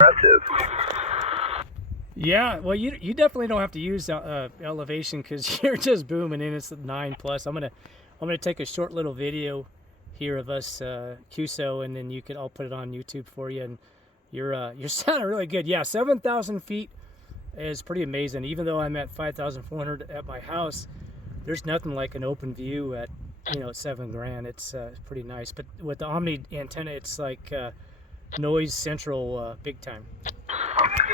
Impressive. Yeah, well, you definitely don't have to use elevation because you're just booming in. It's 9+. I'm gonna take a short little video here of us QSO, and then I'll put it on YouTube for you. And you're sounding really good. Yeah, 7,000 feet is pretty amazing. Even though I'm at 5,400 at my house, there's nothing like an open view at at $7,000. It's pretty nice. But with the Omni antenna, it's like noise central big time.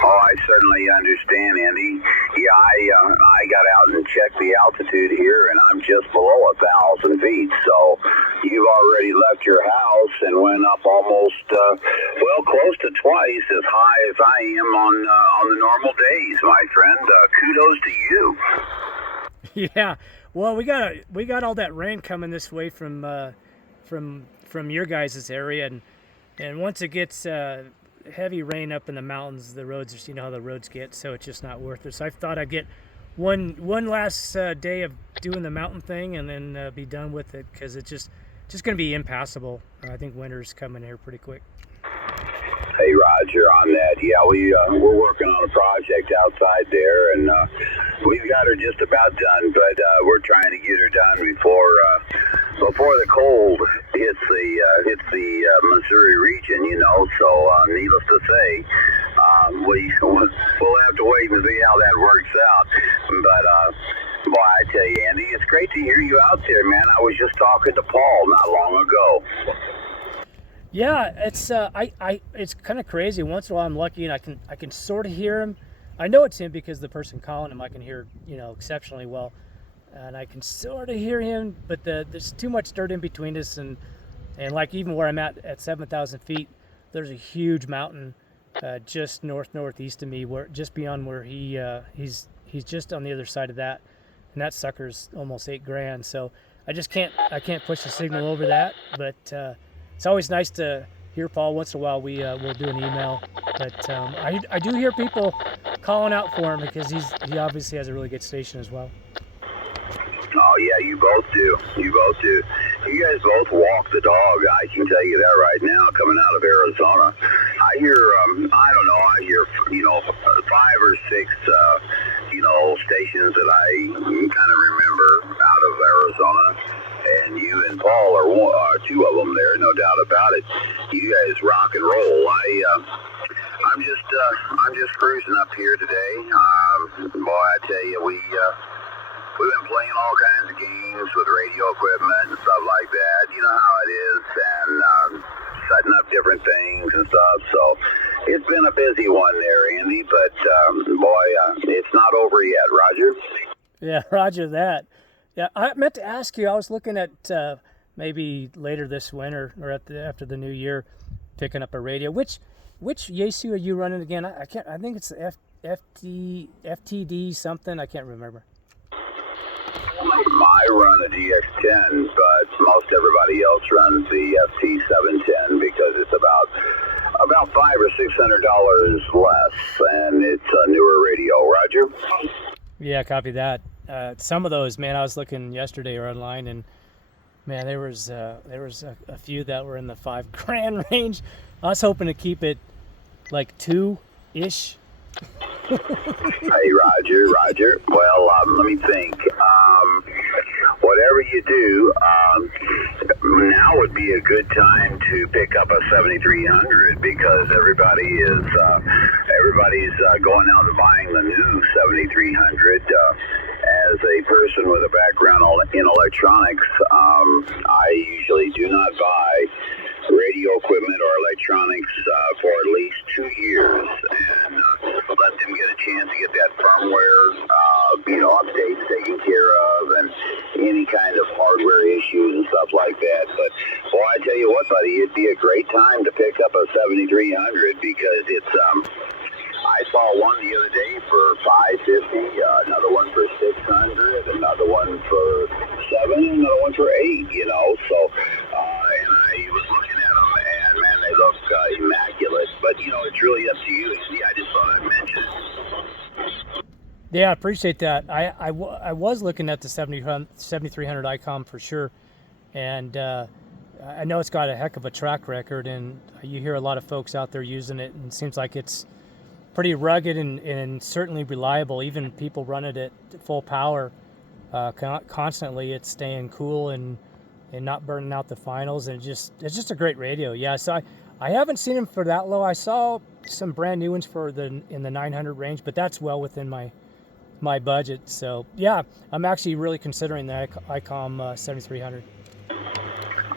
Oh, I certainly understand, Andy. Yeah, I got out and checked the altitude here, and I'm just below 1,000 feet. So you've already left your house and went up almost, close to twice as high as I am on the normal days, my friend. Kudos to you. Yeah, well, we got all that rain coming this way from your guys' area, and once it gets heavy rain up in the mountains, the roads, how the roads get, so it's just not worth it. So I thought I'd get one last day of doing the mountain thing and then be done with it, because it's just going to be impassable. I think winter's coming here pretty quick. Hey, Roger, on that, yeah, we're working on a project outside there, and we've got her just about done, but we're trying to get her done before the cold hits the Missouri region, So needless to say, we'll have to wait and see how that works out. But boy, I tell you, Andy, it's great to hear you out there, man. I was just talking to Paul not long ago. Yeah, it's it's kind of crazy. Once in a while, I'm lucky and I can sort of hear him. I know it's him because the person calling him I can hear exceptionally well, and I can sort of hear him. But there's too much dirt in between us, and like even where I'm at 7,000 feet, there's a huge mountain just northeast of me, where just beyond where he's just on the other side of that, and that sucker's almost $8,000. So I can't push the signal over that, but. It's always nice to hear Paul. Once in a while, we'll do an email, but I do hear people calling out for him because he obviously has a really good station as well. Oh yeah, you both do. You guys both walk the dog. I can tell you that right now. Coming out of Arizona, I hear I hear 5 or 6 stations that I kind of remember out of Arizona. And you and Paul are 2 of them there, no doubt about it. You guys rock and roll. I'm just cruising up here today. Boy, I tell you, we've been playing all kinds of games with radio equipment and stuff like that. You know how it is, and setting up different things and stuff. So it's been a busy one there, Andy. But it's not over yet, Roger. Yeah, Roger that. Yeah, I meant to ask you. I was looking at maybe later this winter or after the new year, picking up a radio. Which Yaesu are you running again? I can't. I think it's FTD something. I can't remember. I run a DX10, but most everybody else runs the FT710 because it's about $500 or $600 less, and it's a newer radio. Roger. Yeah, copy that. Some of those, man, I was looking yesterday or online, and man, there was a few that were in the $5,000 range. I was hoping to keep it like 2-ish. Hey, Roger. Well, let me think. Whatever you do, now would be a good time to pick up a 7300 because everybody's going out and buying the new 7300. As a person with a background in electronics, I usually do not buy radio equipment or electronics for at least 2 years, and let them get a chance to get that firmware, updates taken care of, and any kind of hardware issues and stuff like that. But boy, I tell you what, buddy, it'd be a great time to pick up a 7300 because it's. I saw one the other day for $550, another one for $600, another one for $7, another one for $8. So, and I was looking at them, and man, they look immaculate. But it's really up to you. See, I just thought I'd mention it. Yeah, I appreciate that. I was looking at the 7300 ICOM for sure, and I know it's got a heck of a track record, and you hear a lot of folks out there using it, and it seems like it's pretty rugged and certainly reliable. Even people run it at full power constantly. It's staying cool and not burning out the finals, and it's just a great radio. Yeah, so I haven't seen them for that low. I saw some brand new ones in the 900 range, but that's well within my budget. So yeah, I'm actually really considering the ICOM 7300.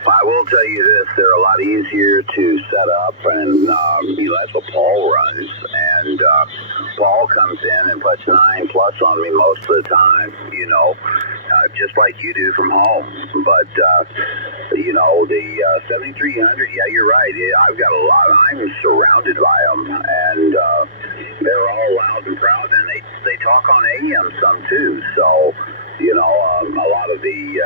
I will tell you this, they're a lot easier to set up, and that's what Paul runs, and Paul comes in and puts 9 plus on me most of the time, just like you do from home. But, the 7300, yeah, you're right, I've got a lot, I'm surrounded by them, and they're all loud and proud, and they talk on AM some too, so... a lot of the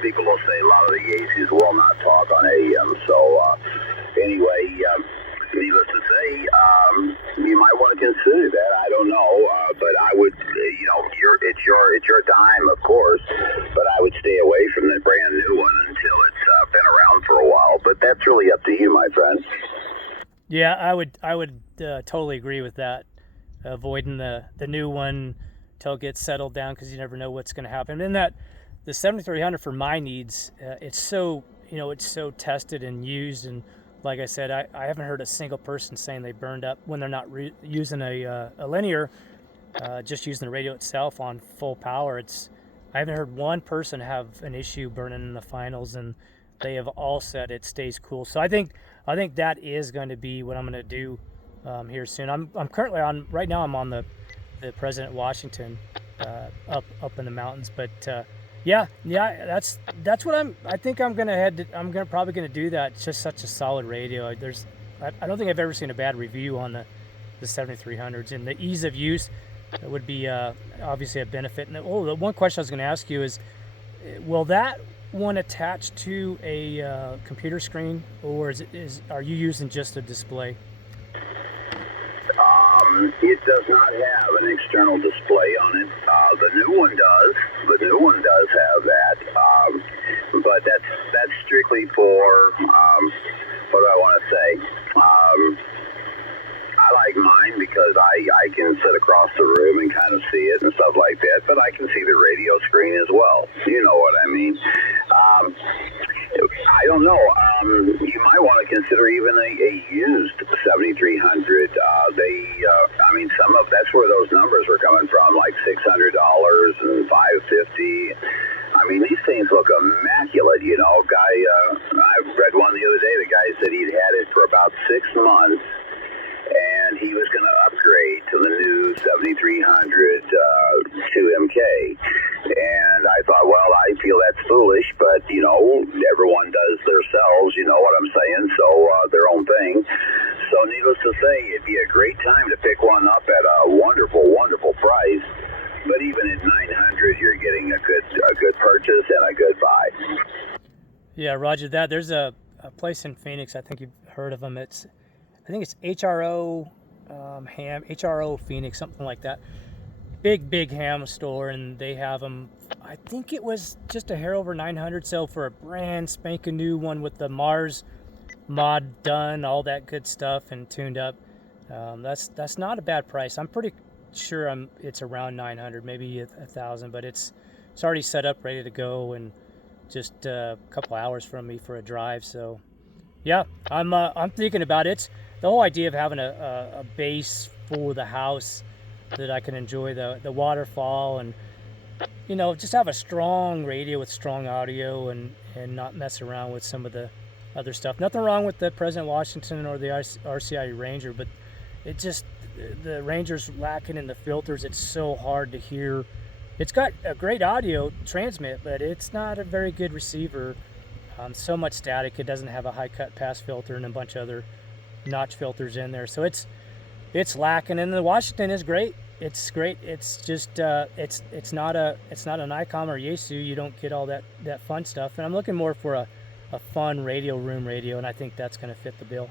people will say a lot of the Yaceys will not talk on AM. So anyway, needless to say, you might want to consider that. I don't know, but I would, it's your dime, of course. But I would stay away from the brand new one until it's been around for a while. But that's really up to you, my friend. Yeah, I would totally agree with that. Avoiding the new one till it gets settled down, because you never know what's going to happen. And that the 7300 for my needs, it's so tested and used, and like I said, I haven't heard a single person saying they burned up when they're not using a linear, just using the radio itself on full power. I haven't heard one person have an issue burning in the finals, and they have all said it stays cool. So I think that is going to be what I'm going to do here soon. I'm currently right now I'm on the President Washington up in the mountains, but yeah, that's what I'm probably gonna do that. It's just such a solid radio. I don't think I've ever seen a bad review on the 7300s, and the ease of use would be obviously a benefit. And the one question I was going to ask you is, will that one attach to a computer screen, or are you using just a display? It does not have an external display on it. The new one does. The new one does have that. But that's strictly for, what do I want to say? I like mine because I can sit across the room and kind of see it and stuff like that, but I can see the radio screen as well. You know what I mean? I don't know. You might want to consider even a used 7300. That's where those numbers were coming from, like $600 and $550. I mean, these things look immaculate. I read one the other day. The guy said he'd had it for about 6 months, and he was going to upgrade to the new 7300 2MK. And I thought, well, I feel that's foolish, but, everyone does themselves, you know what I'm saying, so their own thing. So needless to say, it'd be a great time to pick one up at a wonderful, wonderful price. But even at 900, you're getting a good purchase and a good buy. Yeah, Roger that. There's a place in Phoenix, I think you've heard of them. I think it's HRO HRO Phoenix, something like that. Big ham store, and they have them. I think it was just a hair over 900. So for a brand spanking new one with the Mars mod done, all that good stuff, and tuned up, that's not a bad price. I'm pretty sure it's around 900, maybe 1,000, but it's already set up, ready to go, and just a couple hours from me for a drive. So yeah, I'm thinking about it. The whole idea of having a base for the house that I can enjoy the waterfall, and just have a strong radio with strong audio, and not mess around with some of the other stuff. Nothing wrong with the President Washington or the RCI Ranger, but the Ranger's lacking in the filters. It's so hard to hear. It's got a great audio transmit, but it's not a very good receiver. So much static. It doesn't have a high cut pass filter and a bunch of other notch filters in there. So it's lacking. And the Washington is great. It's great. It's just it's not an ICOM or Yaesu. You don't get all that fun stuff. And I'm looking more for a fun room radio, and I think that's going to fit the bill.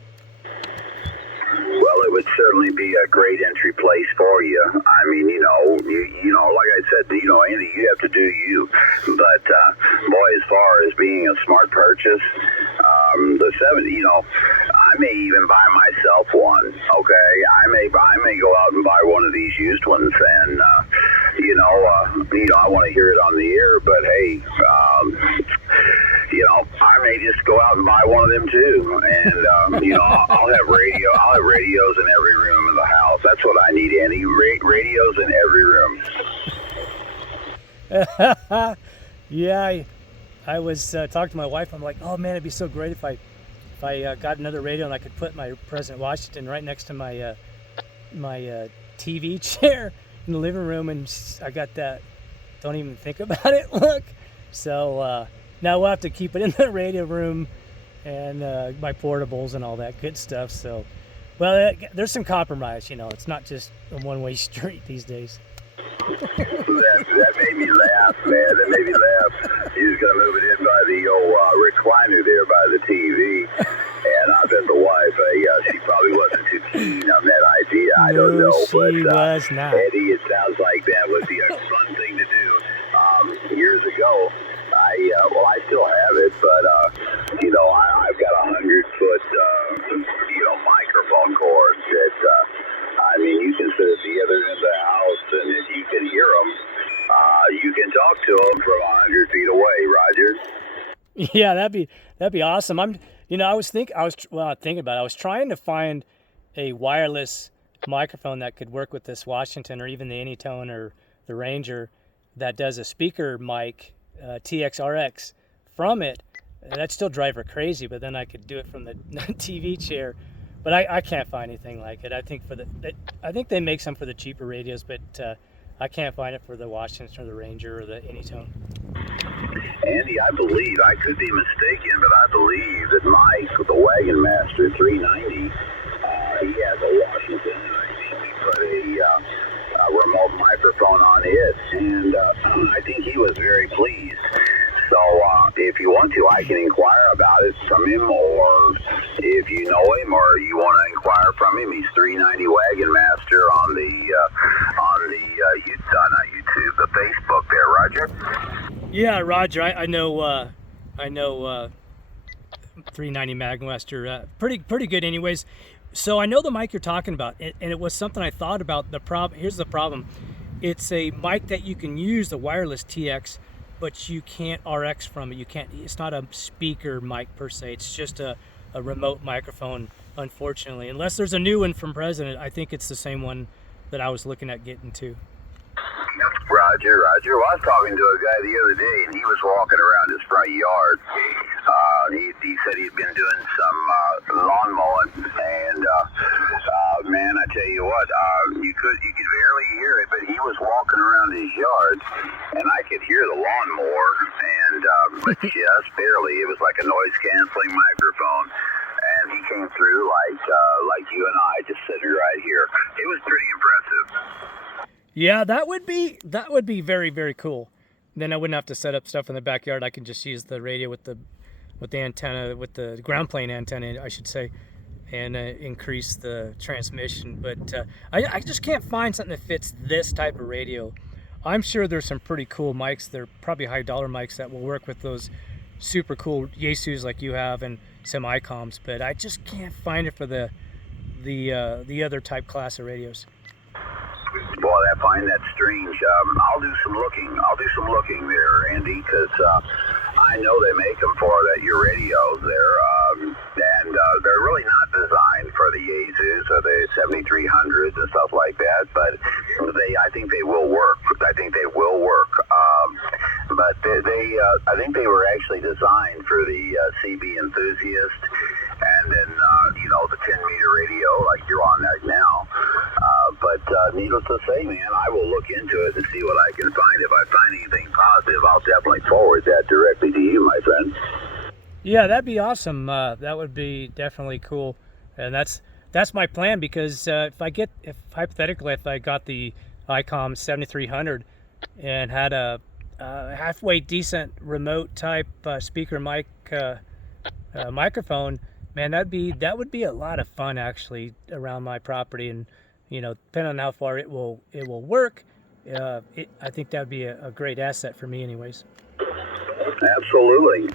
Well, it would certainly be a great entry place for you. I mean, like I said, Andy, you have to do you. But boy, as far as being a smart purchase, The 70, I may even buy myself one. Okay, I may go out and buy one of these used ones, and I want to hear it on the air. But hey, I may just go out and buy one of them too, and I'll have radios in every room in the house. That's what I need, Andy. Radios in every room. Yeah, I was talking to my wife. I'm like, oh man, it'd be so great if I got another radio and I could put my President Washington right next to my TV chair in the living room, and I got that don't even think about it look. So now we'll have to keep it in the radio room and my portables and all that good stuff. So, well, there's some compromise. It's not just a one-way street these days. That made me laugh, man. That made me laugh. He was going to move it in by the old recliner there by the TV. And I bet the wife, she probably wasn't too keen on that idea. I don't know. She was not. Eddie, it sounds like that would be a fun thing to do. Years ago, I still have it, but, I've got 100-foot, microphone cord that, you can sit at the other end of the house, and if you can hear them, you can talk to them from 100 feet away, Roger. Yeah, that'd be awesome. I was trying to find a wireless microphone that could work with this Washington or even the Anytone or the Ranger that does a speaker mic, TXRX from it. That'd still drive her crazy, but then I could do it from the TV chair. But I can't find anything like it. I think they make some for the cheaper radios, but I can't find it for the Washington or the Ranger or the Anytone. Andy, I believe, I could be mistaken, but I believe that Mike, the Wagon Master 390, he has a Washington, and I think he put a remote microphone on it, and I think he was very pleased. So if you want to, I can inquire about it from him, or if you know him or you want to inquire from him, he's 390 Wagon Master on the not YouTube, the Facebook there, Roger. Yeah, Roger, I know 390 Wagon Master, pretty good anyways. So I know the mic you're talking about, and it was something I thought about. Here's the problem. It's a mic that you can use, the wireless TX, but you can't RX from it. It's not a speaker mic per se. It's just a remote microphone, unfortunately. Unless there's a new one from President, I think it's the same one that I was looking at getting to. Roger. Well, I was talking to a guy the other day, and he was walking around his front yard. He said he'd been doing some lawn mowing, and man, I tell you what, you could barely hear it, but he was walking around his yard, and I could hear the lawnmower, and but just barely. It was like a noise canceling microphone, and he came through like you and I, just sitting right here. It was pretty impressive. Yeah, that would be very, very cool. Then I wouldn't have to set up stuff in the backyard. I can just use the radio with the antenna, with the ground plane antenna, I should say, and increase the transmission. But I just can't find something that fits this type of radio. I'm sure there's some pretty cool mics. They're probably high dollar mics that will work with those super cool Yaesus like you have and some ICOMs, but I just can't find it for the other type class of radios. Boy, I find that strange. I'll do some looking there, Andy, because I know they make them for your radios there, and they're really not designed for the Yaesus or the 7300s and stuff like that. But I think they will work. But I think they were actually designed for the CB enthusiast, and then the 10-meter radio like you're on right now. But needless to say, man, I will look into it and see what I can find. If I find anything positive, I'll definitely forward that directly to you, my friend. Yeah, that'd be awesome. That would be definitely cool, and that's my plan, because if I got the ICOM 7300 and had a halfway decent remote type speaker mic microphone, man, that would be a lot of fun actually around my property. And depending on how far it will work, I think that would be a great asset for me anyways. Absolutely.